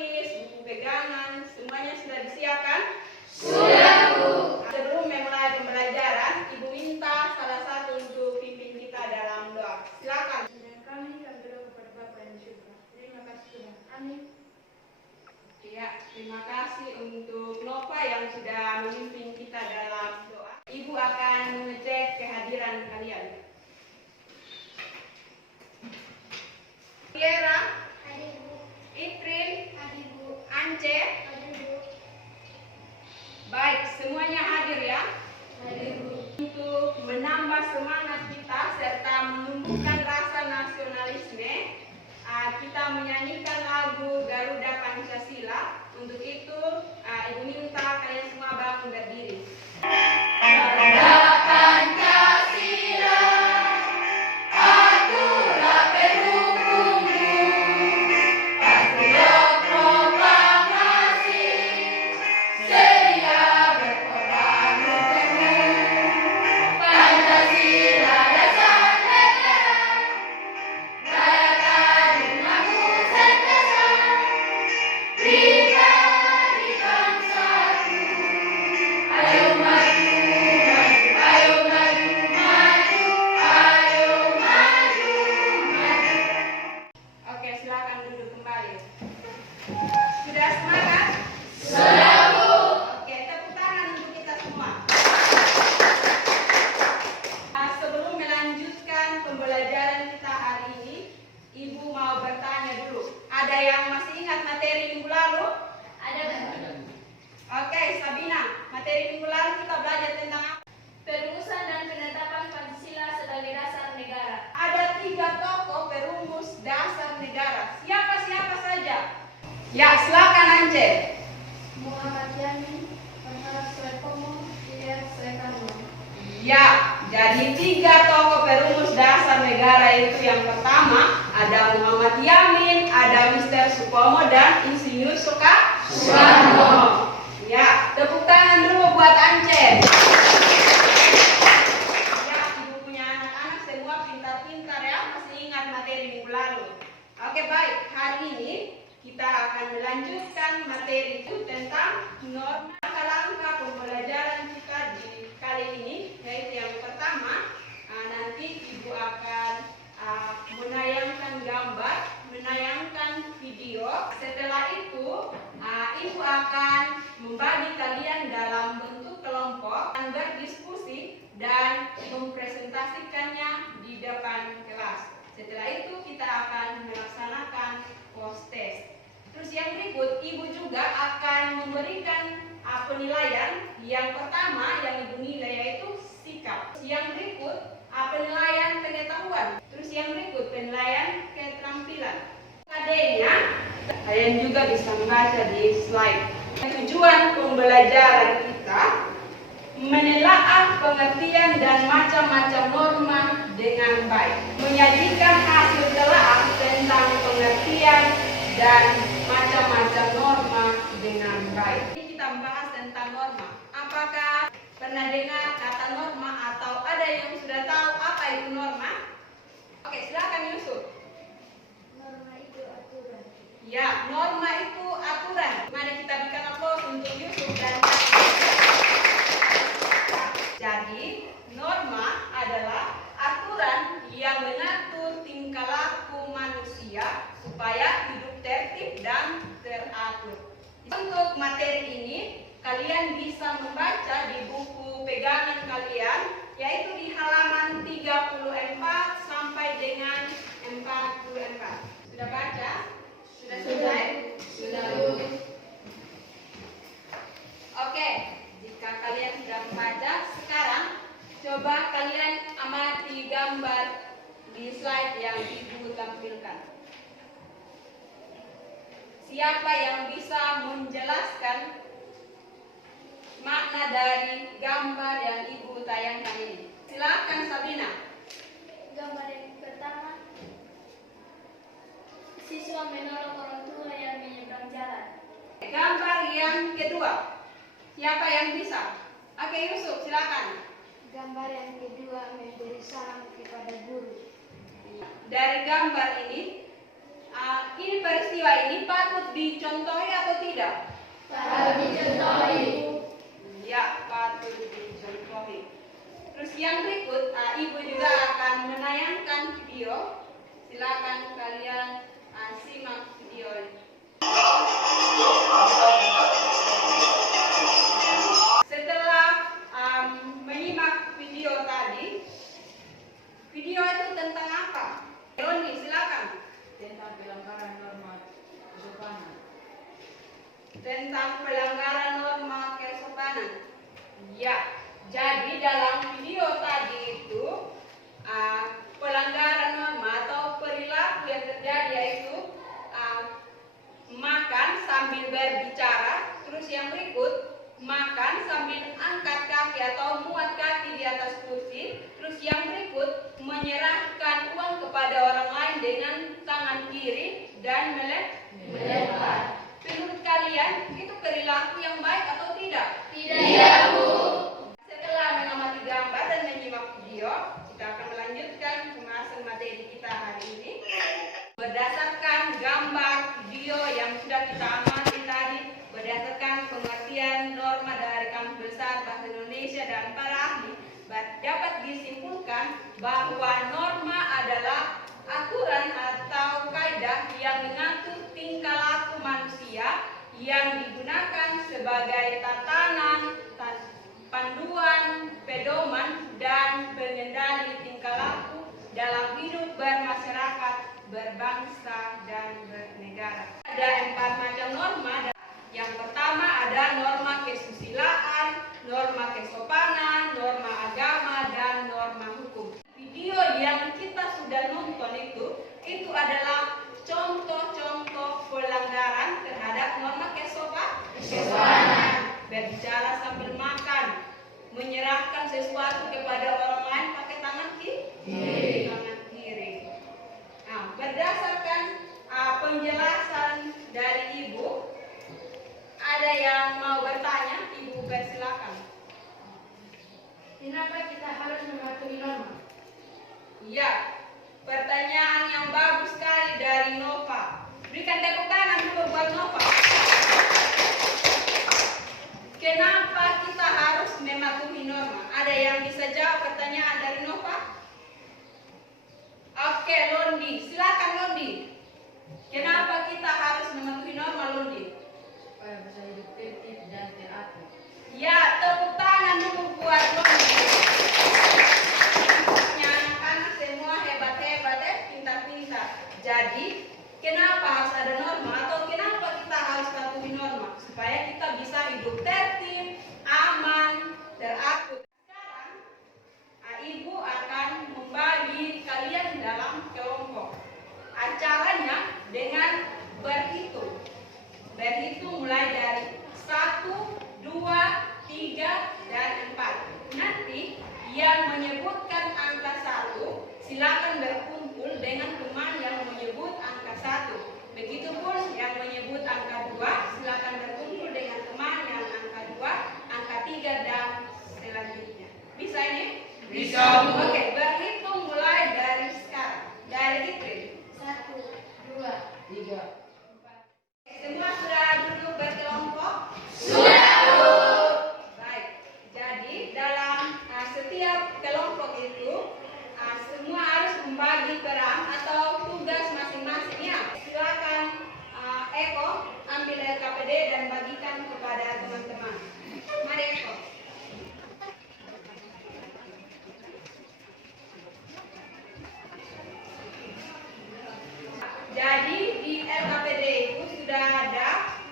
tulis, buku pegangan, semuanya sudah disiapkan? Sudah, Bu. Sebelum memulai pembelajaran, Ibu minta salah satu untuk pimpin kita dalam doa. Silakan. Dan kami berdoa kepada Bapa yang di surga. Terima kasih Tuhan. Amin. Ya, terima kasih untuk Nova yang sudah memimpin kita dalam doa. Ibu akan mengecek kehadiran kalian. Tiara, Hadir, Bu. Itrin, Hadir, Bu. Ance. Hadir, Bu. Baik, semuanya hadir ya. Hadir, Bu. Untuk menambah semangat kita serta menumbuhkan rasa nasionalisme, kita menyanyikan lagu Garuda Pancasila. Untuk itu, Ibu minta kalian semua bangun berdiri. Garuda Pancasila, atulah pendukungmu, patulah proklamasi, sedia berkorban untukmu. Pancasila dasar negara, rayakan rumahmu sentosa, pribadi bangsaku. Ayo maju, maju, ayo maju, maju, ayo maju, maju. Oke, silakan duduk kembali. Sudah semangat? Sudah, Bu. Oke, tepuk tangan untuk kita semua. Sebelum melanjutkan pembelajaran kita hari ini, Ibu mau bertanya dulu. Ada yang masih ingat materi minggu lalu? Ada, Bu. Oke, Sabina, materi minggu lalu kita belajar tentang apa? Perumusan dan penetapan Pancasila sebagai dasar negara. Ada 3 tokoh perumus dasar negara. Siapa saja? Ya, silakan Ance. Muhammad Yamin, Panara Soekarno, Pierre Soekarno. Ya, jadi 3 tokoh perumus dasar negara itu yang pertama ada Muhammad Yamin, ada Mr. Supomo dan Insinyur Soekarno. Ya, tepuk tangan dulu buat Ance. Ya, Ibu punya anak-anak semua pintar-pintar ya, masih ingat materi minggu lalu. Oke, baik. Hari ini kita akan melanjutkan materi itu tentang norma langkah-langkah pembelajaran kita di kali ini, yaitu yang pertama, nanti Ibu akan menayangkan gambar, menayangkan video. Setelah itu, Ibu akan membagi kalian dalam bentuk kelompok dan berdiskusi dan mempresentasikannya di depan kelas. Setelah itu kita akan melaksanakan post test. Terus yang berikut, Ibu juga akan memberikan penilaian. Yang pertama yang Ibu nilai yaitu sikap. Yang berikut penilaian pengetahuan. Terus yang berikut penilaian keterampilan. Adanya kalian juga bisa membaca di slide. Tujuan pembelajaran kita menelaah pengertian dan macam-macam norma dengan baik. Menyajikan hasil telaah tentang pengertian dan macam-macam norma dengan baik. Ini kita membahas tentang norma. Apakah pernah dengar kata norma atau ada yang sudah tahu apa itu norma? Oke, silakan Yusuf. Norma itu aturan. Ya, norma itu aturan. Mari kita berikan aplaus untuk Yusuf dan jadi, norma adalah aturan yang mengatur tingkah laku manusia supaya hidup tertib dan teratur. Untuk materi ini, kalian bisa membaca di buku pegangan kalian, yaitu di halaman 34 sampai dengan 44. Sudah baca? Sudah selesai? Sudah, Bu. Oke, jika kalian sudah membaca, sekarang coba kalian amati gambar di slide yang Ibu tampilkan. Siapa yang bisa menjelaskan makna dari gambar yang Ibu tayangkan ini? Silakan Sabina. Gambar yang pertama, siswa menolong orang tua yang menyeberang jalan. Gambar yang kedua, siapa yang bisa? Oke, Yusuf, silakan. Gambar yang kedua, memberi salam kepada guru. Dari gambar ini, Ini peristiwa ini patut dicontohi atau tidak? Harus dicontohi. Ya, patut dicontohi. Terus yang berikut, Ibu juga akan menayangkan video. Silakan kalian simak video ini. Setelah menyimak video tadi, video itu tentang apa? Roni, silakan. Tentang pelanggaran norma kesopanan. Tentang pelanggaran norma kesopanan. Ya, jadi dalam video tadi itu pelanggaran norma atau perilaku yang terjadi yaitu makan sambil berbicara. Terus yang berikut, makan sambil angkat kaki atau muat kaki di atas kursi. Terus yang berikut, menyerahkan uang kepada orang lain dengan tangan kiri dan melempar. Menurut kalian, itu perilaku yang baik atau tidak? Tidak, Bu. Setelah mengamati gambar dan menyimak video, kita akan melanjutkan pembahasan materi kita hari ini. Berdasarkan gambar video yang sudah kita amati tadi, berdasarkan pengertian norma dari Kamus Besar Bahasa Indonesia dan para ahli, dapat disimpulkan bahwa norma adalah aturan atau kaidah yang mengatur tingkah laku manusia yang digunakan sebagai tatanan, panduan, pedoman, dan pengendali tingkah laku dalam hidup bermasyarakat, berbangsa, dan bernegara. Ada 4 macam norma. Yang pertama ada norma kesusilaan, norma kesopanan, norma agama, dan norma hukum. Video yang kita sudah nonton itu adalah contoh-contoh pelanggaran terhadap norma kesopanan. Berbicara sambil makan, menyerahkan sesuatu kepada orang lain pakai tangan kiri. Nah, berdasarkan penjelasan dari Ibu, ada yang mau bertanya? Ibu persilakan. Kenapa kita harus mematuhi norma? Ya, pertanyaan yang bagus sekali dari Nova. Berikan tepuk tangan dulu buat Nova. Kenapa kita harus mematuhi norma? Ada yang bisa jawab pertanyaan dari Nova? Oke, Londi. Silakan Londi. Kenapa kita harus mematuhi norma, Londi? Supaya bisa hidup tertib dan teratur. Ya, tepuk tangan dulu buat Londi. Anak-anak semua hebat-hebat, pintar-pintar. Jadi, kenapa harus ada norma atau kenapa kita harus patuhi norma? Supaya kita bisa hidup tertib, aman, teratur. Sekarang, Ibu akan membagi kalian dalam kelompok. Caranya dengan berhitung. Berhitung mulai dari 1, 2, 3, dan 4. Nanti yang menyebutkan angka 1 silakan berkumpul dengan teman yang menyebut angka 1. Begitupun yang menyebut angka 2 silakan berkumpul dengan teman yang angka 2, angka 3, dan selanjutnya. Bisa ini? Bisa, Bu. Oke, berhitung mulai dari sekarang. Dari Ikrin. 1, 2, 3. Semua sudah duduk berkelompok? Sudah, Bu. Baik. Jadi dalam setiap kelompok itu semua harus membagi peran atau tugas masing-masing ya. Silakan Eko ambil LKPD dan bagikan kepada teman-teman. Mari Eko. Jadi di LKPD itu sudah ada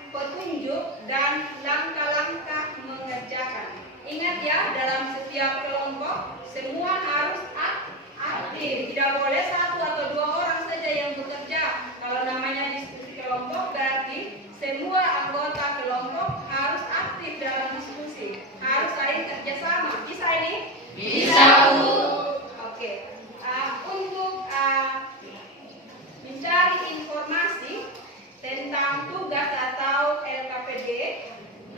petunjuk dan langkah-langkah mengerjakan. Ingat ya, dalam setiap kelompok semua harus aktif. Tidak boleh 1 atau 2 orang saja yang bekerja. Kalau namanya diskusi kelompok berarti semua anggota kelompok harus aktif dalam diskusi. Harus saling kerjasama. Bisa ini? Bisa, Bu. Oke. Untuk mencari informasi tentang tugas atau LKPD,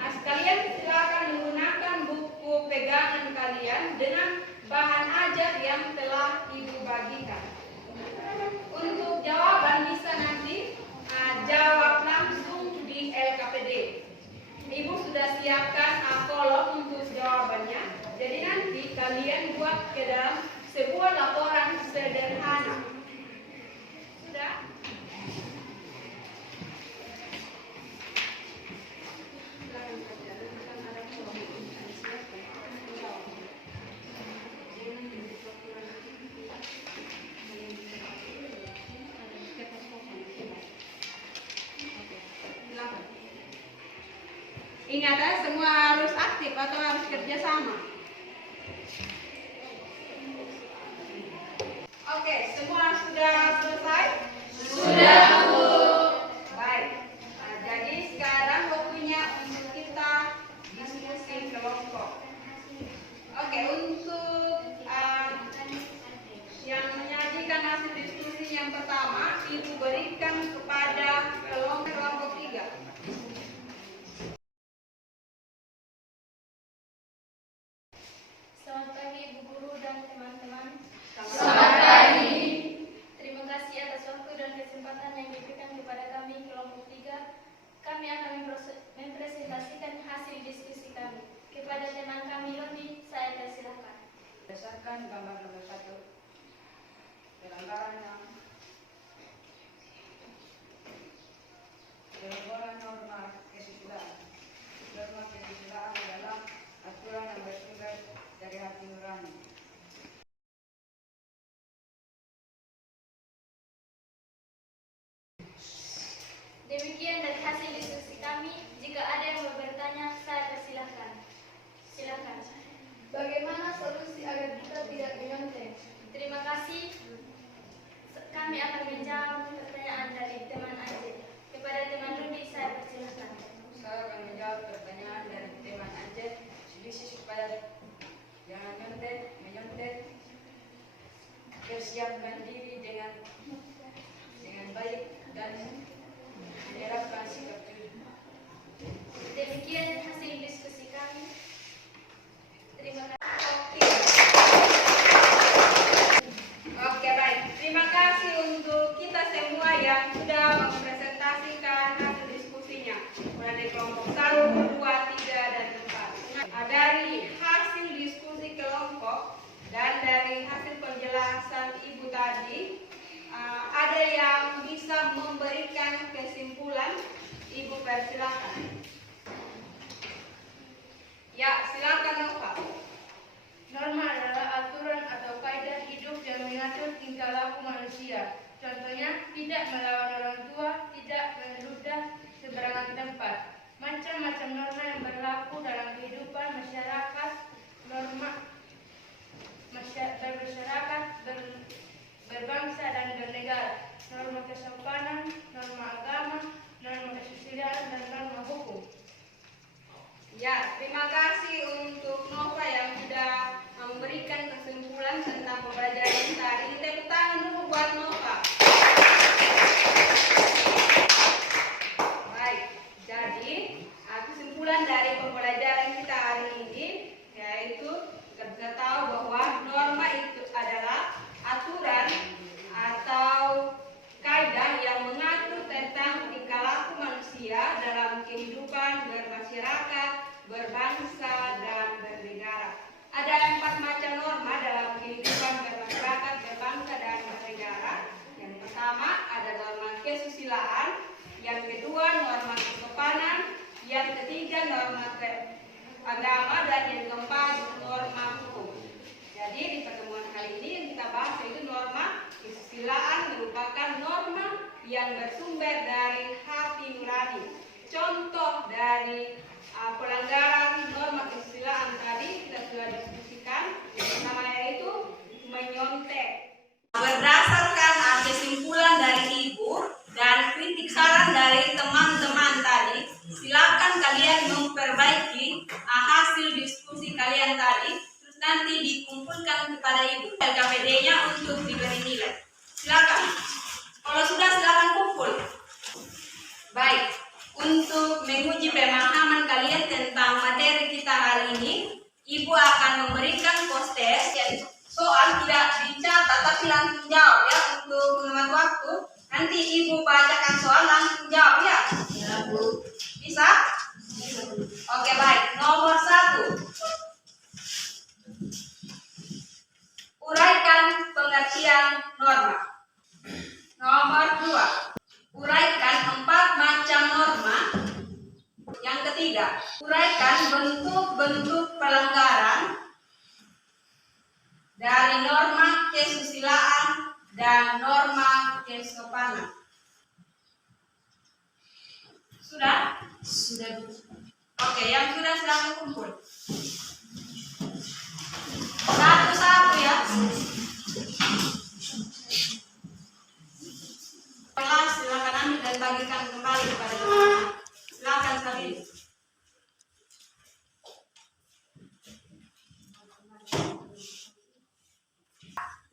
sekalian silakan menggunakan buku pegangan kalian dengan bahan ajar yang telah Ibu bagikan. Ingat ya, semua harus aktif atau harus kerjasama. Oke, semua sudah selesai? Sudah, Bu. Baik. Nah, jadi sekarang waktunya untuk kita diskusi kelompok. Oke, untuk yang menyajikan hasil diskusi yang pertama, Ibu berikan kepada kelompok 3. Selamat pagi Ibu Guru dan teman-teman. Selamat pagi. Terima kasih atas waktu dan kesempatan yang diberikan kepada kami kelompok 3. Kami akan mempresentasikan hasil diskusi kami. Kepada teman kami Roni, saya persilahkan. Berdasarkan gambar nomor 1, pelanggaran norma kesusilaan. Norma kesusilaan adalah aturan yang bersumber dari hati nurani. Demikian dari hasil diskusi kami. Jika ada yang mau bertanya, saya persilahkan. Silakan. Bagaimana solusi agar kita tidak menyontek? Terima kasih. Kami akan menjawab pertanyaan dari teman Anje. Kepada teman Rudi, saya persilahkan. Saya akan menjawab pertanyaan dari teman Anje. Solusi supaya jangan menyontek, persiapkan diri dengan baik dan menerapkan sikap jujur. Demikian hasil diskusi kami. Terima kasih. Oke, baik. Terima kasih untuk kita semua yang sudah mempresentasikan hasil diskusinya. Mulai dari kelompok 1, 2, 3, dan 4. Dari hasil diskusi kelompok dan dari hasil penjelasan Ibu tadi, ada yang bisa memberikan kesimpulan? Ibu persilakan. Ya, silakan Nova. Norma adalah aturan atau kaidah hidup yang mengatur tingkah laku manusia. Contohnya, tidak melawan orang tua, tidak meludah sembarangan tempat. Macam-macam norma yang berlaku dalam kehidupan masyarakat, bermasyarakat, berbangsa dan bernegara. Norma kesopanan, norma agama, norma kesusilaan, dan norma hukum. Ya, terima kasih untuk Nova yang sudah memberikan kesimpulan tentang pembelajaran kita hari ini. Tepuk tangan dulu buat Nova. Baik, jadi kesimpulan dari pembelajaran kita hari ini yaitu kita tahu bahwa norma itu adalah aturan atau kaidah yang mengatur tentang tingkah laku manusia dalam kehidupan bermasyarakat, berbangsa, dan bernegara. Ada 4 macam norma dalam kehidupan bermasyarakat, berbangsa, dan bernegara. Yang pertama ada norma kesusilaan, yang kedua norma kesopanan, yang ketiga norma agama, dan yang keempat norma hukum. Jadi di pertemuan kali ini yang kita bahas yaitu norma kesusilaan merupakan norma yang bersumber dari hati nurani. Contoh dari pelanggaran norma kesusilaan tadi kita sudah diskusikan, yang pertama yaitu menyontek. Berdasarkan kesimpulan dari Ibu dan kritik saran dari teman-teman tadi, silakan kalian memperbaiki hasil diskusi kalian tadi, terus nanti dikumpulkan kepada Ibu LKPD-nya untuk diberi nilai. Silakan. Kalau sudah silakan kumpul. Baik. Untuk menguji pemahaman kalian tentang materi kita hari ini, Ibu akan memberikan post-test yang soal tidak dicatat tapi langsung jawab ya untuk menghemat waktu. Nanti Ibu bacakan soal langsung jawab ya. Ya, Bu. Bisa? Oke, baik. Nomor 1. Uraikan pengertian norma. Nomor 2. Uraikan 4 macam norma. Yang ketiga, uraikan bentuk-bentuk pelanggaran dari norma kesusilaan dan norma kesopanan. Sudah? Sudah. Oke, yang sudah silakan kumpul. Satu-satu ya. Kelas silakan ambil dan bagikan kembali kepada teman-teman. Silakan Sabine.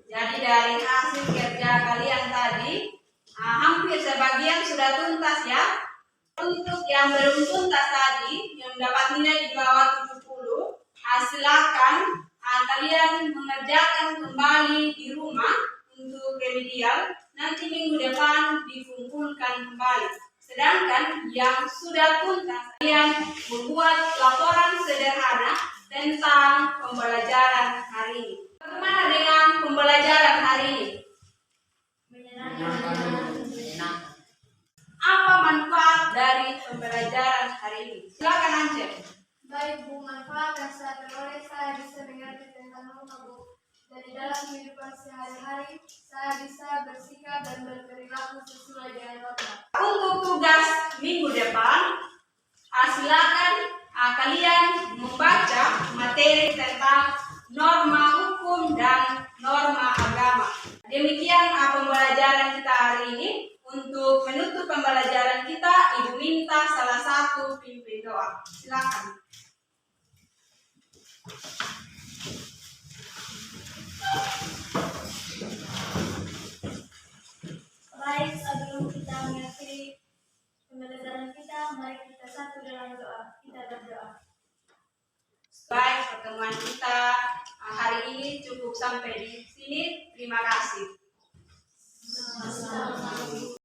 Jadi dari hasil kerja kalian tadi, hampir sebagian sudah tuntas ya. Untuk yang belum tuntas tadi, yang dapat nilai di bawah 70, silakan kalian mengerjakan kembali di rumah untuk remedial. Nanti minggu depan dikumpulkan kembali. Sedangkan yang sudah tuntas, kalian membuat laporan sederhana tentang pembelajaran hari ini. Bagaimana dengan pembelajaran hari ini? Apa manfaat dari pembelajaran hari ini? Silakan Ance. Baik Bu, manfaat yang saya peroleh saya bisa mengerti tentang rumah Bu. Dari dalam kehidupan sehari-hari, saya bisa bersikap dan berperilaku sesuai dengan norma. Untuk tugas minggu depan, silakan kalian membaca materi tentang norma hukum dan norma agama. Demikian pembelajaran kita hari ini. Untuk menutup pembelajaran kita, Ibu minta salah satu pimpin doa. Silakan. Baik, sebelum kita mengakhiri pembelajaran kita, mari kita satu dalam doa. Kita berdoa. Baik, pertemuan kita hari ini cukup sampai di sini. Terima kasih. Assalamualaikum.